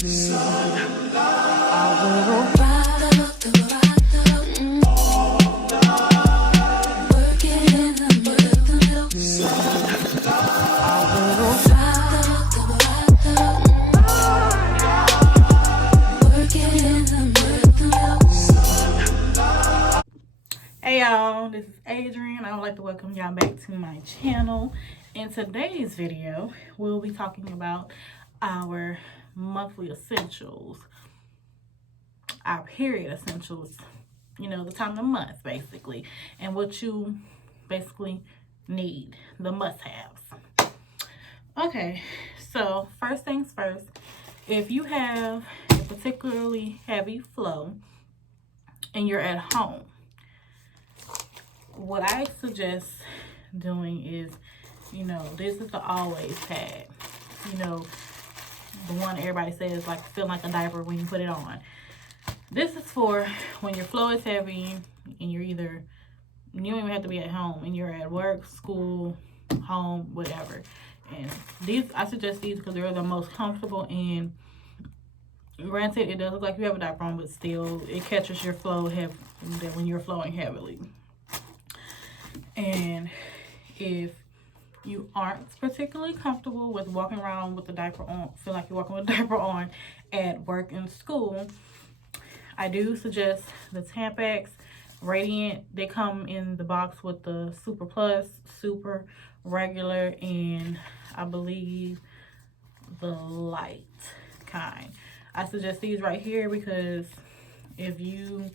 Hey y'all, this is Adrian. I would like to welcome y'all back to my channel. In today's video, we'll be talking about our monthly essentials, our period essentials, you know, the time of the month basically, and what you basically need, the must-haves. Okay, so first things first, if you have a particularly heavy flow and you're at home, what I suggest doing is, you know, this is the always pad. You know, the one everybody says like feel like a diaper when you put it on. This is for when your flow is heavy and you're either, you don't even have to be at home and you're at work, school, home, whatever. And these, I suggest these because they're the most comfortable, and granted, it does look like you have a diaper on, but still it catches your flow heavy when you're flowing heavily. And if you aren't particularly comfortable with walking around with the diaper on, feel like you're walking with a diaper on at work and school, I do suggest the Tampax Radiant. They come in the box with the Super Plus, Super, Regular, and I believe the light kind. I suggest these right here because if you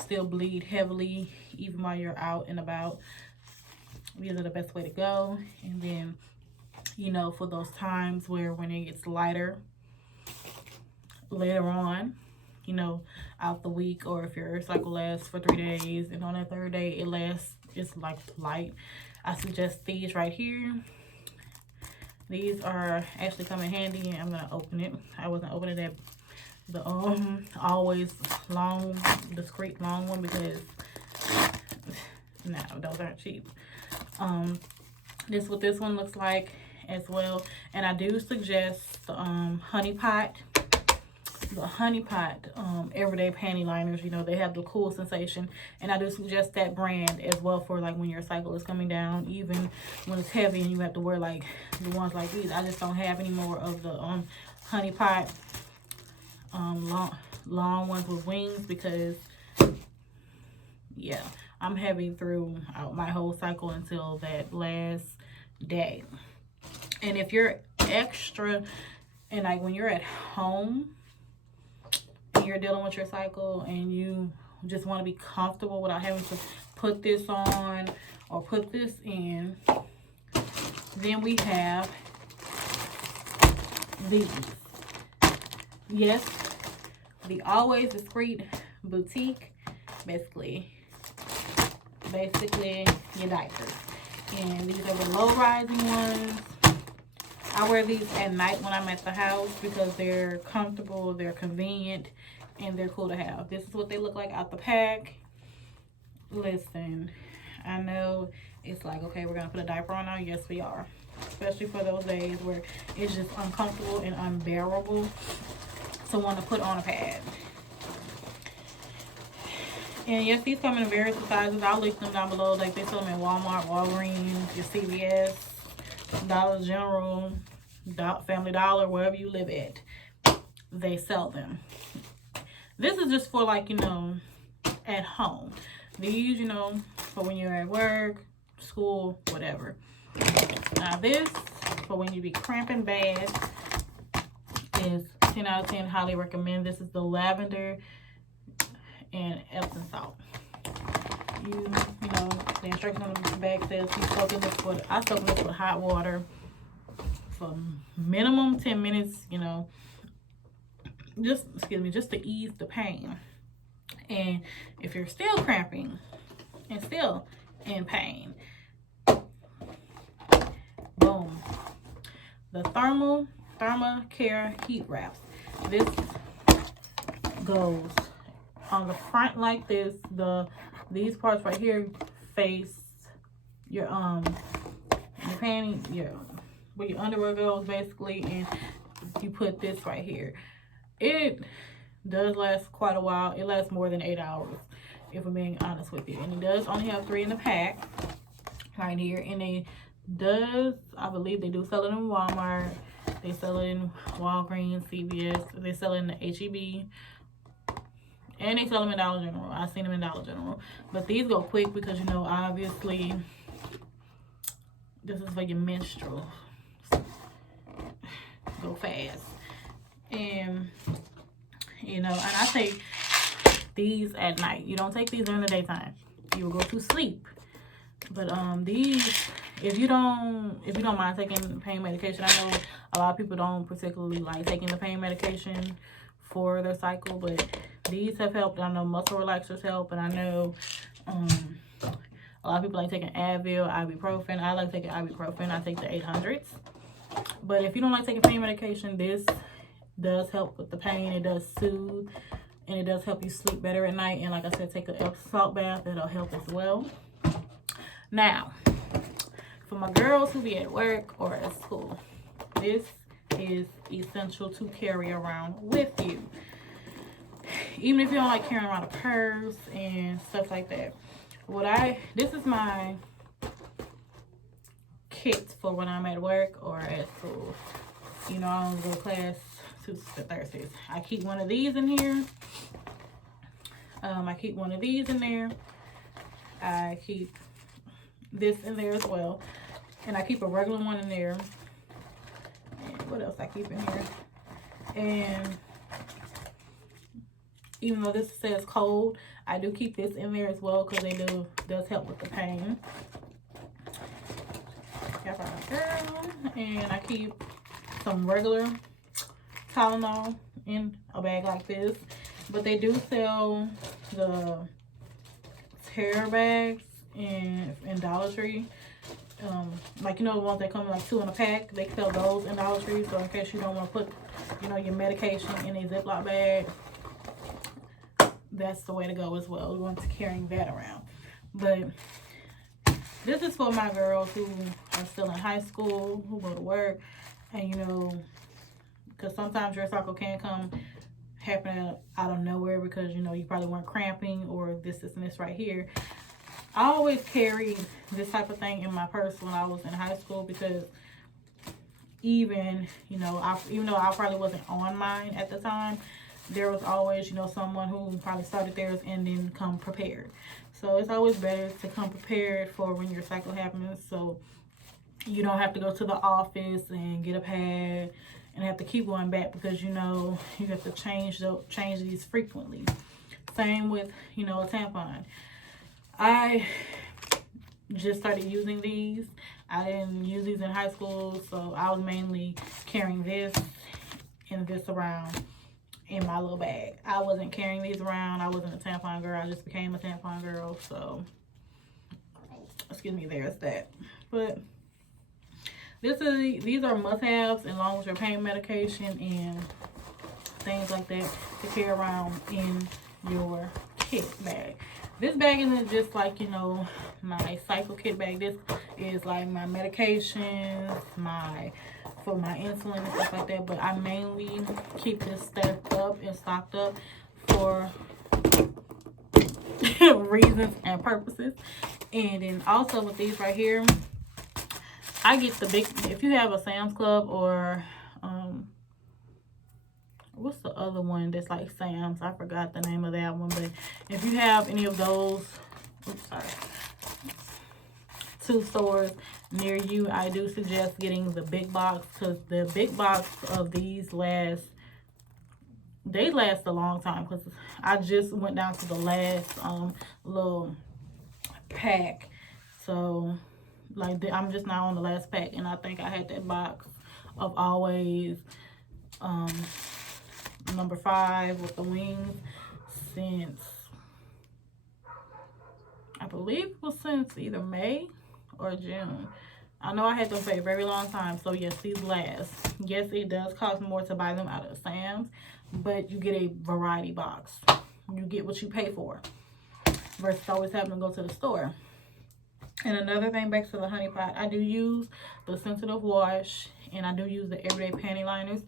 still bleed heavily even while you're out and about, these are the best way to go. And then, you know, for those times where when it gets lighter later on, you know, out the week, or if your cycle lasts for 3 days and on that third day it's like light, I suggest these right here. These are actually come in handy, and I'm gonna open it. I wasn't opening that the always long, discreet long one because no, those aren't cheap. This is what this one looks like as well. And I do suggest the honey pot everyday panty liners. You know, they have the cool sensation, and I do suggest that brand as well for like when your cycle is coming down, even when it's heavy and you have to wear like the ones like these. I just don't have any more of the honey pot long ones with wings because yeah, I'm heavy throughout my whole cycle until that last day. And if you're extra, and like when you're at home and you're dealing with your cycle and you just want to be comfortable without having to put this on or put this in, then we have these. Yes, the Always Discreet Boutique, basically your diapers. And these are the low rising ones. I wear these at night when I'm at the house because they're comfortable, they're convenient, and they're cool to have. This is what they look like out the pack. Listen, I know it's like, okay, we're gonna put a diaper on now. Yes, we are, especially for those days where it's just uncomfortable and unbearable to want to put on a pad. And yes, these come in various sizes. I'll link them down below. Like they sell them in Walmart, Walgreens, your CVS, Dollar General, Family Dollar, wherever you live at, they sell them. This is just for like, you know, at home. These, you know, for when you're at work, school, whatever. Now this, for when you be cramping bad, is 10 out of 10. Highly recommend. This is the lavender and Epsom salt. You know, the instructions on the back says you soaking this with, I soak this with hot water for minimum 10 minutes, you know, just to ease the pain. And if you're still cramping and still in pain, boom, the Thermacare heat wraps. This goes on the front like this. These parts right here face your panty, where your underwear goes basically, and you put this right here. it does last quite a while. It lasts more than 8 hours, if I'm being honest with you. And it does only have 3 in the pack right here. And it does, I believe they do sell it in Walmart. They sell it in Walgreens, CVS. They sell it in the HEB. And they sell them in Dollar General. I've seen them in Dollar General. But these go quick because, you know, obviously, this is for your menstrual. Go fast. And, you know, and I take these at night. You don't take these during the daytime. You will go to sleep. But these, if you don't mind taking pain medication, I know a lot of people don't particularly like taking the pain medication for their cycle, but these have helped. I know muscle relaxers help, and I know a lot of people like taking Advil, ibuprofen. I like taking ibuprofen. I take the 800s. But if you don't like taking pain medication, this does help with the pain. It does soothe, and it does help you sleep better at night. And like I said, take a salt bath. That'll help as well. Now, for my girls who be at work or at school, this is essential to carry around with you. Even if you don't like carrying around a purse and stuff like that. This is my kit for when I'm at work or at school. You know, I don't go to class Tuesdays to Thursdays. I keep one of these in here. I keep one of these in there. I keep this in there as well. And I keep a regular one in there. And what else I keep in here? And even though this says cold, I do keep this in there as well because does help with the pain. Got my girl, and I keep some regular Tylenol in a bag like this. But they do sell the tear bags in Dollar Tree. Like, you know, the ones that come in like 2 in a pack. They sell those in Dollar Tree. So in case you don't want to put, you know, your medication in a Ziploc bag, that's the way to go as well. We want to carrying that around. But this is for my girls who are still in high school, who go to work, and, you know, because sometimes your cycle can come happening out of nowhere because, you know, you probably weren't cramping or this and this right here. I always carried this type of thing in my purse when I was in high school because even though I probably wasn't on mine at the time, there was always, you know, someone who probably started theirs and didn't come prepared. So it's always better to come prepared for when your cycle happens, so you don't have to go to the office and get a pad and have to keep going back because, you know, you have to change these frequently. Same with, you know, a tampon. I just started using these. I didn't use these in high school, so I was mainly carrying this and this around in my little bag. I wasn't carrying these around. I wasn't a tampon girl. I just became a tampon girl. So, excuse me, there's that. But these are must-haves along with your pain medication and things like that to carry around in your kit bag. This bag isn't just like, you know, my cycle kit bag. This is like my medications, for my insulin and stuff like that. But I mainly keep this stacked up and stocked up for reasons and purposes. And then also with these right here, I get the big, if you have a Sam's Club or what's the other one that's like Sam's? I forgot the name of that one. But if you have any of those, two stores near you, I do suggest getting the big box because the big box of these last a long time because I just went down to the last little pack. So like I'm just now on the last pack, and I think I had that box of Always number 5 with the wings since, I believe it was since either May or June. I know I had them for a very long time. So yes, these last. Yes, it does cost more to buy them out of Sam's, but you get a variety box. You get what you pay for versus always having to go to the store. And another thing, back to the honey pot, I do use the sensitive wash and I do use the everyday panty liners.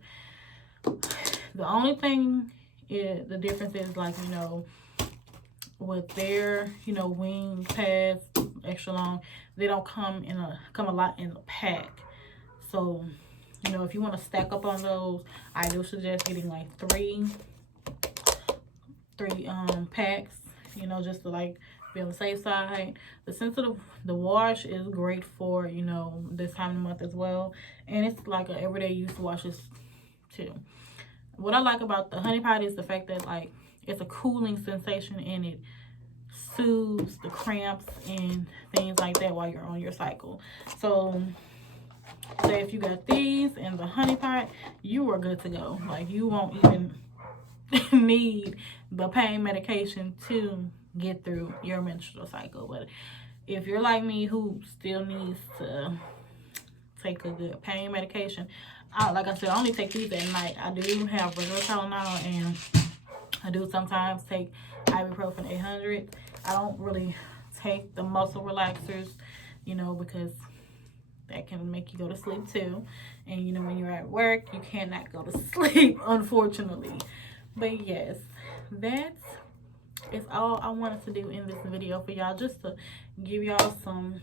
The only thing is the difference is, like, you know, with their, you know, wing pads extra long, they don't come a lot in a pack. So, you know, if you want to stack up on those, I do suggest getting like three packs, you know, just to like be on the safe side. The wash is great for, you know, this time of the month as well, and it's like an everyday use washes too. What I like about the honey pot is the fact that, like, it's a cooling sensation and it soothes the cramps and things like that while you're on your cycle. So say if you got these and the honey pot, you are good to go. Like, you won't even need the pain medication to get through your menstrual cycle. But if you're like me, who still needs to take a good pain medication, like I said, I only take these at night. I do have regular Tylenol, and I do sometimes take ibuprofen 800. I don't really take the muscle relaxers, you know, because that can make you go to sleep too. And, you know, when you're at work, you cannot go to sleep, unfortunately. But yes, that is all I wanted to do in this video for y'all, just to give y'all some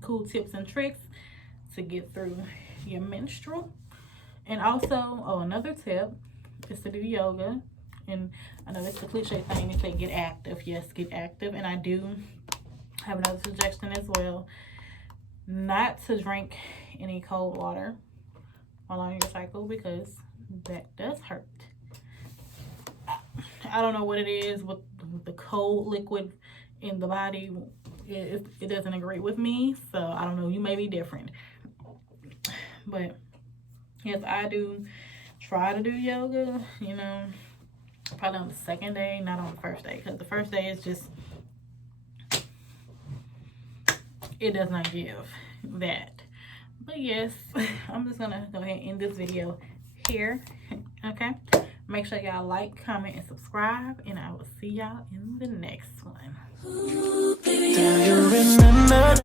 cool tips and tricks to get through your menstrual. And also, another tip is to do yoga. And I know it's a cliche thing to say get active. Yes, get active. And I do have another suggestion as well: not to drink any cold water while on your cycle, because that does hurt. I don't know what it is with the cold liquid in the body. It doesn't agree with me, so I don't know, you may be different. But yes, I do try to do yoga, you know, probably on the second day, not on the first day, because the first day is just, it does not give that. But yes, I'm just gonna go ahead and end this video here. Okay, make sure y'all like, comment, and subscribe, and I will see y'all in the next one.